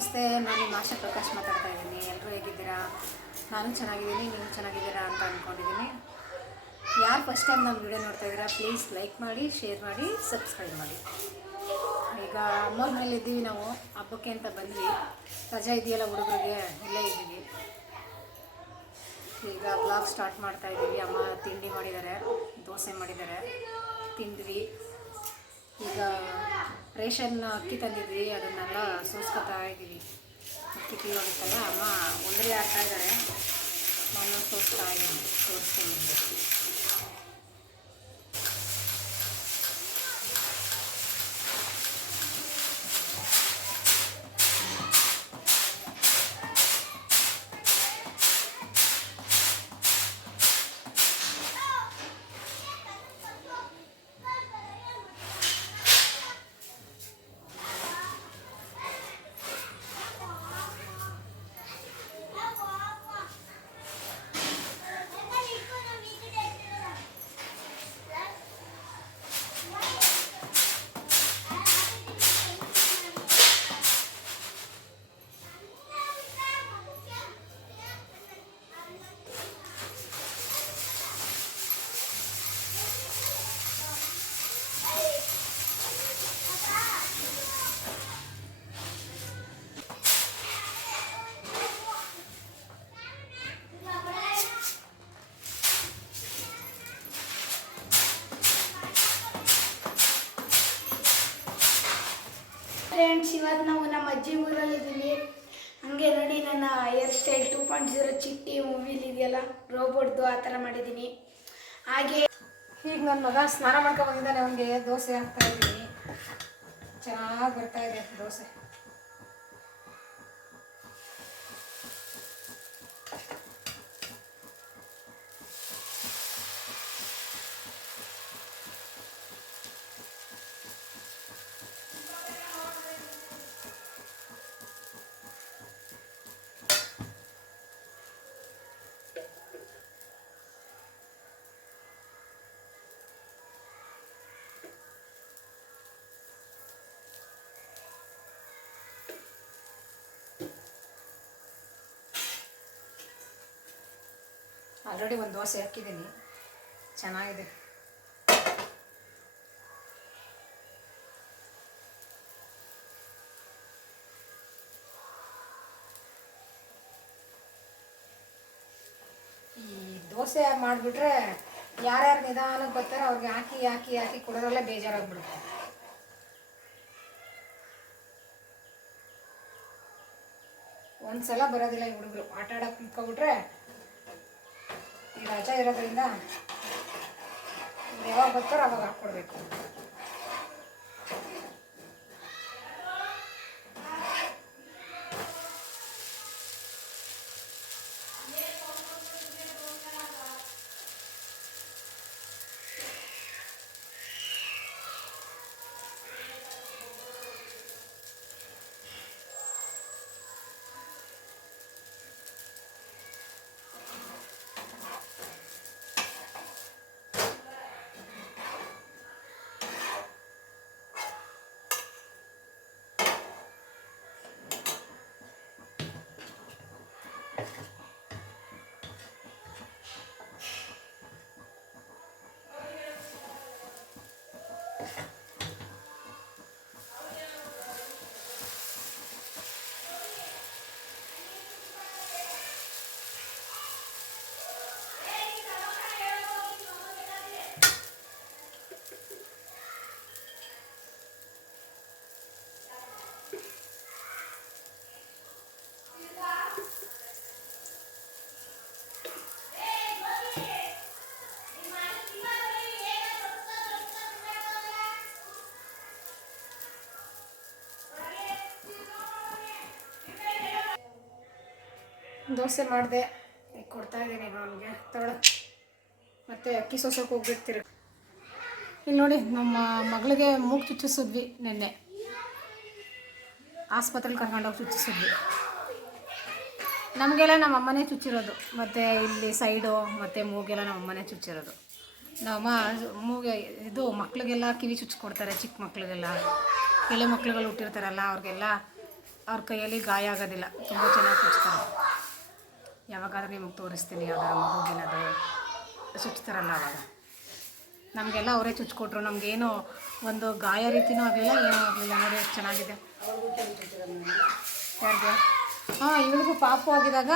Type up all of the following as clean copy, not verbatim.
ನಮಸ್ತೆ, ನಾನು ನಿಮ್ಮ ಆಶಾ ಪ್ರಕಾಶ್ ಮಾತಾಡ್ತಾ ಇದ್ದೀನಿ. ಎಲ್ಲರೂ ಹೇಗಿದ್ದೀರಾ? ನಾನು ಚೆನ್ನಾಗಿದ್ದೀನಿ, ನೀವು ಚೆನ್ನಾಗಿದ್ದೀರಾ ಅಂತ ಅಂದ್ಕೊಂಡಿದ್ದೀನಿ. ಯಾರು ಫಸ್ಟ್ ಟೈಮ್ ನಮ್ಮ ವಿಡಿಯೋ ನೋಡ್ತಾ ಇದ್ದೀರಾ, ಪ್ಲೀಸ್ ಲೈಕ್ ಮಾಡಿ, ಶೇರ್ ಮಾಡಿ, ಸಬ್ಸ್ಕ್ರೈಬ್ ಮಾಡಿ. ಈಗ ಅಮ್ಮವ್ರ ಮೇಲೆ ಇದ್ದೀವಿ, ನಾವು ಹಬ್ಬಕ್ಕೆ ಅಂತ ಬಂದ್ವಿ. ರಜಾ ಇದೆಯಲ್ಲ ಹುಡುಗರಿಗೆ, ಇಲ್ಲೇ ಇದ್ದೀವಿ. ಈಗ ಬ್ಲಾಗ್ ಸ್ಟಾರ್ಟ್ ಮಾಡ್ತಾ ಇದ್ದೀವಿ. ಅಮ್ಮ ತಿಂಡಿ ಮಾಡಿದ್ದಾರೆ, ದೋಸೆ ಮಾಡಿದ್ದಾರೆ, ತಿಂದ್ವಿ. ಈಗ ರೇಷನ್ ಅಕ್ಕಿ ತಂದಿದ್ವಿ, ಅದನ್ನೆಲ್ಲ ಸೋಸ್ಕೊತಾ ಇದ್ದೀವಿ. ಅಕ್ಕಿ ತೀರೋಗುತ್ತಲ್ಲ, ಅಮ್ಮ ಒಂದರೆ ಆಗ್ತಾ ಇದ್ದಾರೆ, ನಾನು ಸೋಸ್ತಾ ಇದ್ದೀನಿ. ತೋರಿಸ್ತೀನಿ. ಫ್ರೆಂಡ್ಸ್, ಇವತ್ತು ನಾವು ನಮ್ಮ ಅಜ್ಜಿ ಊರಲ್ಲಿದ್ದೀವಿ. ಹಂಗೆ ನೋಡಿ, ನನ್ನ ಹೇರ್ ಸ್ಟೈಲ್ 2.0 ಚಿಟ್ಟಿ ಮೂವಿಲಿ ಇದೆಯಲ್ಲ, ರೋಬೋಟ್ದು ಆ ಥರ ಮಾಡಿದ್ದೀನಿ. ಹಾಗೆ ಈಗ ನನ್ನ ಮಗ ಸ್ನಾನ ಮಾಡ್ಕೊಂಡು ಬಂದಿದ್ದಾನೆ, ಅವನಿಗೆ ದೋಸೆ ಹಾಕ್ತಾ ಇದ್ದೀನಿ. ಚೆನ್ನಾಗಿ ಬರ್ತಾ ಇದೆ ದೋಸೆ. ಆಲ್ರೆಡಿ ಒಂದು ದೋಸೆ ಹಾಕಿದ್ದೀನಿ, ಚೆನ್ನಾಗಿದೆ. ಈ ದೋಸೆ ಮಾಡಿಬಿಟ್ರೆ ಯಾರ್ಯಾರು ನಿಧಾನಕ್ಕೆ ಬರ್ತಾರೋ ಅವ್ರಿಗೆ ಹಾಕಿ ಹಾಕಿ ಹಾಕಿ ಕೊಡೋದ್ರಲ್ಲೇ ಬೇಜಾರಾಗ್ಬಿಡುತ್ತೆ. ಒಂದ್ಸಲ ಬರೋದಿಲ್ಲ ಈ ಹುಡುಗರು, ಆಟ ಆಡೋಕೆ ನಿಂತ್ಕೊಬಿಟ್ರೆ. ಈ ರಜಾ ಇರೋದ್ರಿಂದ ಯಾವಾಗ ಬರ್ತಾರೋ ಅವಾಗ ಹಾಕ್ಕೊಡ್ಬೇಕು. ದೋಸೆ ಮಾಡಿದೆ, ಈಗ ಕೊಡ್ತಾ ಇದ್ದೀನಿ ಅವನಿಗೆ. ತಗೊಳ್ಳ, ಮತ್ತು ಅಕ್ಕಿ ಸೋಸೋಕೆ ಹೋಗ್ಬಿಡ್ತೀರಿ. ಇಲ್ಲಿ ನೋಡಿ, ನಮ್ಮ ಮಗಳಿಗೆ ಮೂಗು ಚುಚ್ಚಿಸಿದ್ವಿ ನಿನ್ನೆ, ಆಸ್ಪತ್ರೆಗೆ ಕರ್ಕೊಂಡೋಗಿ ಚುಚ್ಚಿಸಿದ್ವಿ. ನಮಗೆಲ್ಲ ನಮ್ಮ ಅಮ್ಮನೇ ಚುಚ್ಚಿರೋದು, ಮತ್ತು ಇಲ್ಲಿ ಸೈಡು ಮತ್ತು ಮೂಗೆಲ್ಲ ನಮ್ಮ ಅಮ್ಮನೇ ಚುಚ್ಚಿರೋದು. ನಮ್ಮಮ್ಮ ಮೂಗೆ ಇದು ಮಕ್ಕಳಿಗೆಲ್ಲ ಕಿವಿ ಚುಚ್ಚಿಕೊಡ್ತಾರೆ, ಚಿಕ್ಕ ಮಕ್ಕಳಿಗೆಲ್ಲ. ಎಳೆ ಮಕ್ಳುಗಳು ಹುಟ್ಟಿರ್ತಾರಲ್ಲ ಅವ್ರಿಗೆಲ್ಲ ಅವ್ರ ಕೈಯಲ್ಲಿ ಗಾಯ ಆಗೋದಿಲ್ಲ, ತುಂಬ ಚೆನ್ನಾಗಿ ಚುಚ್ತಾರೆ. ಯಾವಾಗಾದ್ರೂ ನಿಮಗೆ ತೋರಿಸ್ತೀನಿ ಯಾವ್ದಾರ ಮಗುಗಿನದು ಚುಚ್ತಾರಲ್ಲ ಅವಾಗ. ನಮಗೆಲ್ಲ ಅವರೇ ಚುಚ್ಕೊಟ್ರು, ನಮಗೇನು ಒಂದು ಗಾಯ ರೀತಿಯೂ ಆಗಲಿಲ್ಲ, ಏನೂ ಆಗಲಿಲ್ಲ. ನೋಡಿ ಎಷ್ಟು ಚೆನ್ನಾಗಿದೆ. ಯಾರಿಗೆ? ಹಾಂ, ಇವಳಿಗೂ ಪಾಪು ಆಗಿದಾಗ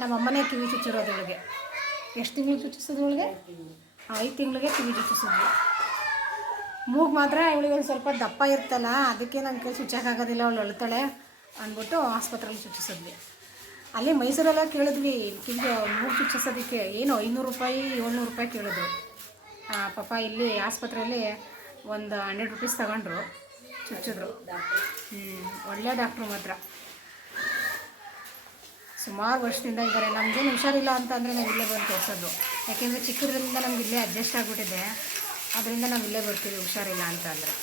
ನಮ್ಮಮ್ಮನೇ ಕಿವಿ ಚುಚ್ಚಿರೋದು ಇವಳಿಗೆ. ಎಷ್ಟು ತಿಂಗಳಿಗೆ ಚುಚ್ಚಿಸೋದು ಇವಳಿಗೆ? 5 ತಿಂಗಳಿಗೆ ಕಿವಿ ಚುಚ್ಚಿಸಿದ್ವಿ. ಮೂಗು ಮಾತ್ರ ಇವಳಿಗೆ ಒಂದು ಸ್ವಲ್ಪ ದಪ್ಪ ಇರ್ತಲ್ಲ, ಅದಕ್ಕೆ ನನ್ನ ಕೈ ಚುಚ್ಚೋಕ್ಕಾಗೋದಿಲ್ಲ, ಅವಳು ಅಳ್ತಾಳೆ ಅಂದ್ಬಿಟ್ಟು ಆಸ್ಪತ್ರೆಯಲ್ಲಿ ಚುಚ್ಚಿಸಿದ್ವಿ. ಅಲ್ಲಿ ಮೈಸೂರೆಲ್ಲ ಕೇಳಿದ್ವಿ ಕಿವಿಗೆ ಮೂಗು ಚುಚ್ಚಿಸೋದಕ್ಕೆ, ಏನು 500 ರೂಪಾಯಿ 700 ರೂಪಾಯಿ ಕೇಳಿದ್ರು. ಪಾಪ ಇಲ್ಲಿ ಆಸ್ಪತ್ರೆಯಲ್ಲಿ ಒಂದು 100 ರೂಪೀಸ್ ತಗೊಂಡ್ರು, ಚುಚ್ಚಿದ್ರು. ಒಳ್ಳೆ ಡಾಕ್ಟ್ರು ಮಾತ್ರ, ಸುಮಾರು ವರ್ಷದಿಂದ ಇದ್ದಾರೆ. ನಮಗೇನು ಹುಷಾರಿಲ್ಲ ಅಂತಂದರೆ ನಾವು ಇಲ್ಲೇ ಬಂದು ತೋರಿಸೋದು, ಯಾಕೆಂದರೆ ಚಿಕ್ಕದ್ರಿಂದ ನಮ್ಗೆ ಇಲ್ಲೇ ಅಡ್ಜಸ್ಟ್ ಆಗಿಬಿಟ್ಟಿದೆ, ಅದರಿಂದ ನಾವು ಇಲ್ಲೇ ಬರ್ತೀವಿ ಹುಷಾರಿಲ್ಲ ಅಂತ ಅಂದರೆ.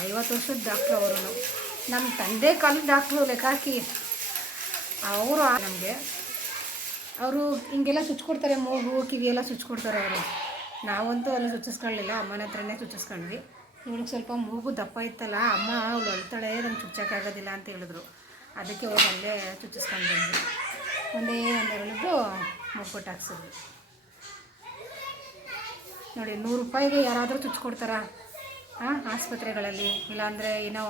50 ವರ್ಷದ ಡಾಕ್ಟ್ರು ಅವರು. ನಮ್ಮ ತಂದೆ ಕಾಲದ ಡಾಕ್ಟ್ರು ಲೆಕ್ಕ ಹಾಕಿ ಅವರು ನಮಗೆ ಅವರು ಹಿಂಗೆಲ್ಲ ಚುಚ್ಕೊಡ್ತಾರೆ, ಮೂಗು ಕಿವಿ ಎಲ್ಲ ಚುಚ್ಕೊಡ್ತಾರೆ ಅವರು. ನಾವಂತೂ ಅಲ್ಲಿ ಚುಚ್ಚಿಸ್ಕೊಳ್ಳಿಲ್ಲ, ಅಮ್ಮನ ಹತ್ರನೇ ಚುಚ್ಚಿಸ್ಕೊಂಡ್ವಿ. ಇವಳಿಗೆ ಸ್ವಲ್ಪ ಮೂಗು ದಪ್ಪ ಇತ್ತಲ್ಲ, ಅಮ್ಮ ಅವಳು ಅಳ್ತಾಳೆ, ನಂಗೆ ಚುಚ್ಚೋಕ್ಕಾಗೋದಿಲ್ಲ ಅಂತ ಹೇಳಿದ್ರು, ಅದಕ್ಕೆ ಹೋಗಿ ಅಲ್ಲೇ ಚುಚ್ಚಿಸ್ಕೊಂಡು ಬಂದ್ವಿ. ಒಂದೆರಡು ಮೂಗು ಕೊಟ್ಟು ಹಾಕ್ಸಿದ್ವಿ. ನೋಡಿ 100 ರೂಪಾಯಿಗೆ ಯಾರಾದರೂ ಚುಚ್ಕೊಡ್ತಾರಾ ಆಸ್ಪತ್ರೆಗಳಲ್ಲಿ? ಇಲ್ಲಾಂದರೆ ಏನೋ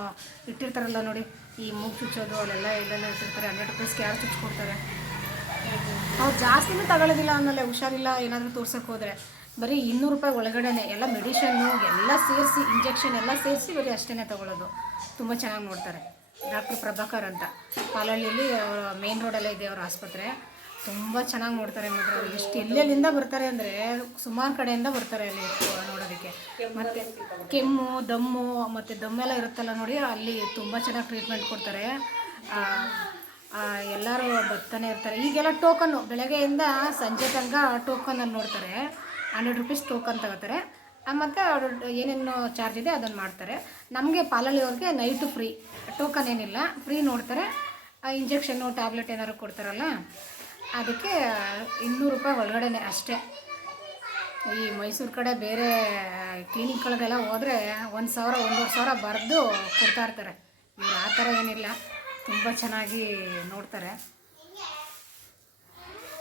ಇಟ್ಟಿರ್ತಾರಲ್ಲ ನೋಡಿ, ಈ ಮೂಗು ಚುಚ್ಚೋದು ಅಲ್ಲೆಲ್ಲ ಎಲ್ಲೆಲ್ಲ ಇಟ್ಟಿರ್ತಾರೆ. 100 ರೂಪಾಯಿಸ್ಗೆ ಯಾರು ಚುಚ್ಕೊಡ್ತಾರೆ? ಅವ್ರು ಜಾಸ್ತಿನೂ ತಗೊಳ್ಳೋದಿಲ್ಲ. ಆಮೇಲೆ ಹುಷಾರಿಲ್ಲ ಏನಾದರೂ ತೋರ್ಸೋಕೆ ಹೋದರೆ ಬರೀ 200 ರೂಪಾಯಿ ಒಳಗಡೆ ಎಲ್ಲ ಮೆಡಿಷನ್ನು ಎಲ್ಲ ಸೇರಿಸಿ, ಇಂಜೆಕ್ಷನ್ ಎಲ್ಲ ಸೇರಿಸಿ ಬರೀ ಅಷ್ಟೇ ತಗೊಳ್ಳೋದು. ತುಂಬ ಚೆನ್ನಾಗಿ ನೋಡ್ತಾರೆ. ಡಾಕ್ಟ್ರ್ ಪ್ರಭಾಕರ್ ಅಂತ, ಪಾಲಹಳ್ಳಿಯಲ್ಲಿ ಅವರ ಮೇನ್ ರೋಡಲ್ಲೇ ಇದೆ ಅವ್ರ ಆಸ್ಪತ್ರೆ. ತುಂಬ ಚೆನ್ನಾಗಿ ನೋಡ್ತಾರೆ ಮಾತ್ರ. ಅವ್ರು ಎಷ್ಟು ಎಲ್ಲೆಲ್ಲಿಂದ ಬರ್ತಾರೆ ಅಂದರೆ ಸುಮಾರು ಕಡೆಯಿಂದ ಬರ್ತಾರೆ ಅಲ್ಲಿ ನೋಡೋದಕ್ಕೆ. ಮತ್ತು ಕೆಮ್ಮು ದಮ್ಮು ಮತ್ತು ದಮ್ಮೆಲ್ಲ ಇರುತ್ತಲ್ಲ ನೋಡಿ, ಅಲ್ಲಿ ತುಂಬ ಚೆನ್ನಾಗಿ ಟ್ರೀಟ್ಮೆಂಟ್ ಕೊಡ್ತಾರೆ. ಎಲ್ಲರೂ ಬರ್ತಾನೆ ಇರ್ತಾರೆ. ಈಗೆಲ್ಲ ಟೋಕನ್ನು ಬೆಳಗ್ಗೆಯಿಂದ ಸಂಜೆ ತನಕ ಟೋಕನಲ್ಲಿ ನೋಡ್ತಾರೆ. 100 ರೂಪೀಸ್ ಟೋಕನ್ ತಗೋತಾರೆ, ಮತ್ತು ಅವರು ಏನೇನು ಚಾರ್ಜ್ ಇದೆ ಅದನ್ನು ಮಾಡ್ತಾರೆ. ನಮಗೆ ಪಾಲಹಳ್ಳಿಯವ್ರಿಗೆ ನೈಟು ಫ್ರೀ, ಟೋಕನ್ ಏನಿಲ್ಲ, ಫ್ರೀ ನೋಡ್ತಾರೆ. ಇಂಜೆಕ್ಷನ್ನು ಟ್ಯಾಬ್ಲೆಟ್ ಏನಾದ್ರು ಕೊಡ್ತಾರಲ್ಲ, ಅದಕ್ಕೆ 200 ರೂಪಾಯಿ ಒಳಗಡೆ ಅಷ್ಟೇ. ಈ ಮೈಸೂರು ಕಡೆ ಬೇರೆ ಕ್ಲಿನಿಕ್ಗಳಿಗೆಲ್ಲ ಹೋದರೆ 1,000 1,500 ಬರೆದು ಕೊಡ್ತಾಯಿರ್ತಾರೆ. ಇವ್ರು ಆ ಥರ ಏನಿಲ್ಲ, ತುಂಬ ಚೆನ್ನಾಗಿ ನೋಡ್ತಾರೆ.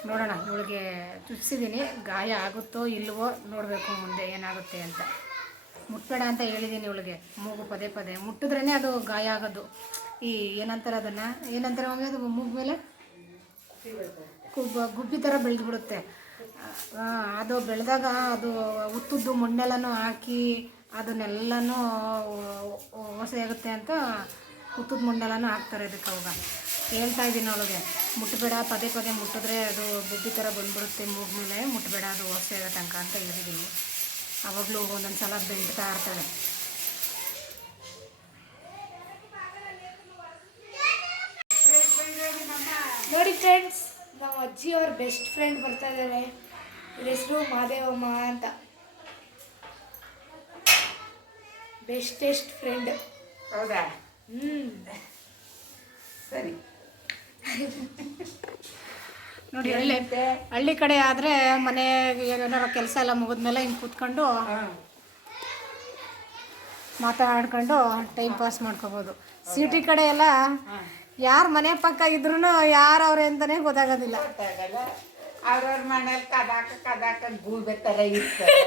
ನೋಡೋಣ, ಇವಳಿಗೆ ಚುಚ್ಚಿಸಿದ್ದೀನಿ, ಗಾಯ ಆಗುತ್ತೋ ಇಲ್ವೋ ನೋಡಬೇಕು ಮುಂದೆ ಏನಾಗುತ್ತೆ ಅಂತ. ಮುಟ್ಬೇಡ ಅಂತ ಹೇಳಿದ್ದೀನಿ ಇವಳಿಗೆ, ಮೂಗು ಪದೇ ಪದೇ ಮುಟ್ಟಿದ್ರೇ ಅದು ಗಾಯ ಆಗೋದು. ಈ ಏನಂತಾರೆ ಅದನ್ನು, ಏನಂತಾರೆ ಮಮ್ಮಿ ಅದು ಮೂಗು ಮೇಲೆ ಗುಬ್ಬಿ ಥರ ಬೆಳೆದ್ಬಿಡುತ್ತೆ. ಅದು ಬೆಳೆದಾಗ ಅದು ಉತ್ತುದ್ದು ಮಣ್ಣೆಲ್ಲನೂ ಹಾಕಿ ಅದನ್ನೆಲ್ಲನೂ ಹೊಸೆ ಆಗುತ್ತೆ ಅಂತ ಉತ್ತದ ಮಣ್ಣೆಲ್ಲನೂ ಹಾಕ್ತಾರೆ ಅದಕ್ಕೆ. ಅವಾಗ ಹೇಳ್ತಾ ಇದ್ದೀನಿ ಅವಳಿಗೆ, ಮುಟ್ಟಬೇಡ, ಪದೇ ಪದೇ ಮುಟ್ಟಿದ್ರೆ ಅದು ಗುಬ್ಬಿ ಥರ ಬಂದ್ಬಿಡುತ್ತೆ ಮೂಗು ಮೇಲೆ, ಮುಟ್ಟಬೇಡ ಅದು ಹೊಸೆ ಆಗೋ ತನಕ ಅಂತ ಹೇಳಿದ್ದೀನಿ. ಆವಾಗಲೂ ಒಂದೊಂದು ಸಲ ಬೆಳ್ತಾ ಇರ್ತಾಳೆ. ನೋಡಿ ಫ್ರೆಂಡ್ಸ್, ನಮ್ಮ ಅಜ್ಜಿ ಅವ್ರ ಬೆಸ್ಟ್ ಫ್ರೆಂಡ್ ಬರ್ತಾ ಇದ್ದಾರೆ. ಇವ್ರ ಹೆಸರು ಮಾದೇವಮ್ಮ ಅಂತ. Bestest friend. ಹೌದಾ? ಸರಿ. ನೋಡಿ, ಹಳ್ಳಿ ಕಡೆ ಆದರೆ ಮನೆಗೆ ಏನಾರ ಕೆಲಸ ಎಲ್ಲ ಮುಗಿದ್ಮೇಲೆ ಹಿಂಗೆ ಕೂತ್ಕೊಂಡು ಮಾತಾಡ್ಕೊಂಡು ಟೈಮ್ ಪಾಸ್ ಮಾಡ್ಕೋಬೋದು. ಸಿಟಿ ಕಡೆ ಎಲ್ಲ ಯಾರು ಮನೆ ಪಕ್ಕ ಇದ್ರೂ ಯಾರು ಅವ್ರೆ ಅಂತಲೇ ಗೊತ್ತಾಗೋದಿಲ್ಲ. ಅವ್ರವ್ರ ಮನೇಲಿ ಕದಾಕ ಗೂಬೆ ಥರ ಇರ್ತಾರೆ.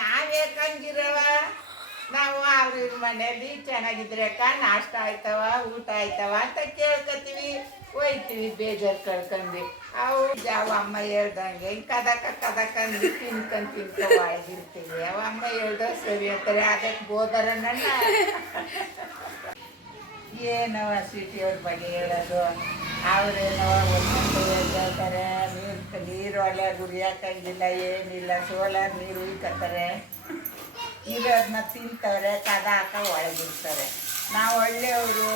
ನಾವೇಕಂಗಿರವ, ನಾವು ಅವ್ರ ಮನೇಲಿ ಚೆನ್ನಾಗಿದ್ರೆ ನಾಷ್ಟ ಆಯ್ತವ, ಊಟ ಆಯ್ತವ ಅಂತ ಕೇಳ್ಕೊತೀವಿ, ಹೋಯ್ತೀವಿ ಬೇಜಾರು ಕಳ್ಕೊಂಡು. ಅವು ಯಾವ ಅಮ್ಮ ಹೇಳ್ದಂಗೆ ಹಿಂಗೆ ಕದಕಂದು ತಿನ್ಕೊಂಡು ಒಳಗಿರ್ತೀವಿ. ಅವ ಅಮ್ಮ ಹೇಳ್ದ ಸರಿ ಅಂತಾರೆ, ಅದಕ್ಕೆ ಬೋದರ ನನ್ನ ಏನವ ಸಿಟಿಯವ್ರ ಬಗ್ಗೆ ಹೇಳೋದು. ಅವರೇನೋ ಒಂದು ಹೇಳ್ತಾರೆ, ನೀರು ಒಲೆ ಗುರಿ ಹಾಕಂಗಿಲ್ಲ, ಏನಿಲ್ಲ, ಸೋಲಾರ್ ನೀರು ಉಯ್ಕೊತಾರೆ, ಇರೋದನ್ನ ತಿಂತವ್ರೆ, ಕದ ಹಾಕ ಒಳಗಿರ್ತಾರೆ. ನಾವು ಒಳ್ಳೆಯವರು,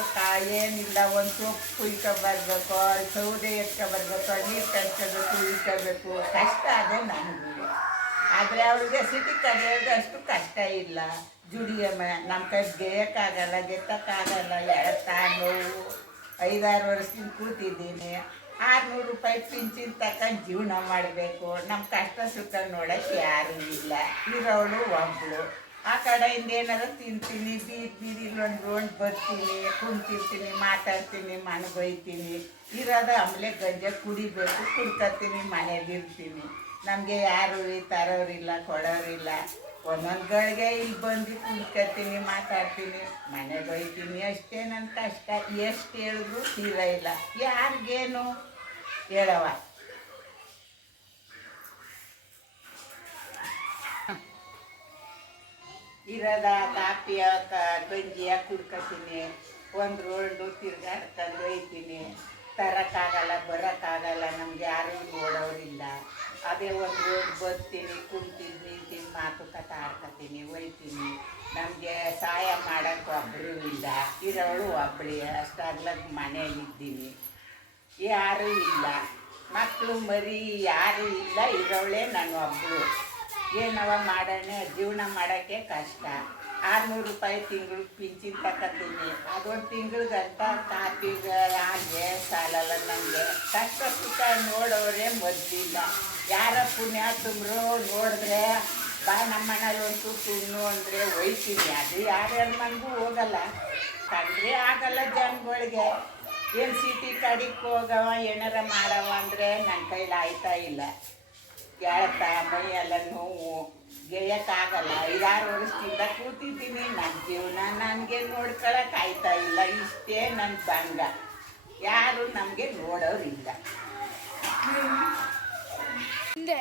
ಏನಿಲ್ಲ, ಒಂದು ಸೊಪ್ಪು ಕುಯ್ಕೊಬರ್ಬೇಕು, ಸೌದೆ ಎತ್ಕೊಬರ್ಬೇಕು, ನೀರು ಕಟ್ಕೋಬೇಕು, ಉಯ್ಕೋಬೇಕು, ಕಷ್ಟ ಅದೇ ನಮಗೂ. ಆದರೆ ಅವ್ರಿಗೆ ಸಿಟಿ ಕಲಿಯೋದು ಅಷ್ಟು ಕಷ್ಟ ಇಲ್ಲ. ಜುಡಿಯಮ್ಮ ನಮ್ಮ ಕೈ ಗೆಯೋಕ್ಕಾಗಲ್ಲ, ಗೆತ್ತಕ್ಕಾಗಲ್ಲ, ಎಳ್ತಾ ನೋವು. 5-6 ವರ್ಷದಿಂದ ಕೂತಿದ್ದೀನಿ. 600 ರೂಪಾಯಿ ಪಿಂಚಿನ ತಗೊಂಡು ಜೀವನ ಮಾಡಬೇಕು. ನಮ್ಮ ಕಷ್ಟ ಸುಖ ನೋಡೋಕ್ಕೆ ಯಾರೂ ಇಲ್ಲ. ಇರೋಳು ಒಬ್ಬಳು. ಆ ಕಡೆಯಿಂದ ಏನಾರು ತಿಂತೀನಿ ಬೀದಿಲಿ ಒಂದು ರೌಂಡ್ ಬರ್ತೀನಿ ಕುಂತಿರ್ತೀನಿ ಮಾತಾಡ್ತೀನಿ ಮನೆಗೊಯ್ತೀನಿ ಇರೋದು ಆಮೇಲೆ ಗಂಜೆ ಕುಡಿಬೇಕು ಕುಡ್ಕೊತೀನಿ ಮನೇಲಿ ಇರ್ತೀನಿ ನಮಗೆ ಯಾರು ತರೋರಿಲ್ಲ ಕೊಡೋರಿಲ್ಲ ಒಂದೊಂದು ಗಳಿಗೆ ಇಲ್ಲಿ ಬಂದು ಕುಂತ್ಕೊತೀನಿ ಮಾತಾಡ್ತೀನಿ ಮನೆಗೆ ಹೋಯ್ತೀನಿ ಅಷ್ಟೇ ನನ್ನ ಕಷ್ಟ ಎಷ್ಟು ಹೇಳಿದ್ರು ತೀರ ಇಲ್ಲ ಯಾರಿಗೇನು ಹೇಳವ ಇರೋದ ಕಾಪಿಯ ಗಂಜಿಯ ಕುಡ್ಕೊತೀನಿ ಒಂದು ರೌಂಡು ತಿರ್ಗಾಡ್ಕೊಂಡು ಹೋಯ್ತೀನಿ ತರೋಕ್ಕಾಗಲ್ಲ ಬರೋಕ್ಕಾಗಲ್ಲ ನಮ್ಗೆ ಯಾರೂ ನೋಡೋರಿಲ್ಲ ಅದೇ ಒಂದು ರೋಡ್ ಬರ್ತೀನಿ ಕುಂತೀನಿ ನಿಂತೀನಿ ಮಾತುಕತೆ ಆಡ್ಕೊತೀನಿ ಹೋಯ್ತೀನಿ ನಮಗೆ ಸಹಾಯ ಮಾಡೋಕ್ಕೆ ಒಬ್ಬರು ಇಲ್ಲ ಇರೋಳು ಒಬ್ಬಳಿ ಅಷ್ಟಾಗ್ಲಾಗ ಮನೇಲಿದ್ದೀನಿ ಯಾರೂ ಇಲ್ಲ ಮಕ್ಕಳು ಮರಿ ಯಾರೂ ಇಲ್ಲ ಇರೋವಳೆ ನಾನು ಒಬ್ಬಳು ಏನವ ಮಾಡೋಣ ಜೀವನ ಮಾಡೋಕ್ಕೆ ಕಷ್ಟ 600 ರೂಪಾಯಿ ತಿಂಗಳು ಪಿಂಚಿನ್ ತಗೋತೀನಿ ಅದೊಂದು ತಿಂಗಳು ಗಂಟ ಕಾಪಿಗೆ ಹಾಗೆ ಸಾಲಲ್ಲ ನನಗೆ ಕಷ್ಟ ಸುಖ ನೋಡೋರೆ ಮೊದಲಿಲ್ಲ ಯಾರ ಪುಣ್ಯ ತುಂಬ್ರು ನೋಡಿದ್ರೆ ಬಾ ನಮ್ಮ ಮನೇಲಿ ಒಂದು ತಿನ್ನು ಅಂದರೆ ಒಯ್ತೀನಿ ಅದು ಯಾರ್ಯಾರ ಮನೆಗೂ ಹೋಗಲ್ಲ ಕಂಡ್ರೆ ಆಗಲ್ಲ ಜನಗಳಿಗೆ ಏನು ಸಿಟಿ ಕಡಿಗೆ ಹೋಗವ ಏನಾರ ಮಾಡವ ಅಂದರೆ ನನ್ನ ಕೈಲಿ ಆಯ್ತಾ ಇಲ್ಲ ಎಳ್ತ ಮೈ ಎಲ್ಲ ನೋವು ಗೆಯ್ಯಕ್ಕಾಗಲ್ಲ 5-6 ವರ್ಷದಿಂದ ಕೂತಿದ್ದೀನಿ ನನ್ನ ಜೀವನ ನನಗೆ ನೋಡ್ಕೊಳಕ್ಕೆ ಆಯ್ತಾ ಇಲ್ಲ ಇಷ್ಟೇ ನನ್ನ ಭಂಗ ಯಾರು ನಮಗೆ ನೋಡೋರಿಲ್ಲ ಹಿಂದೆ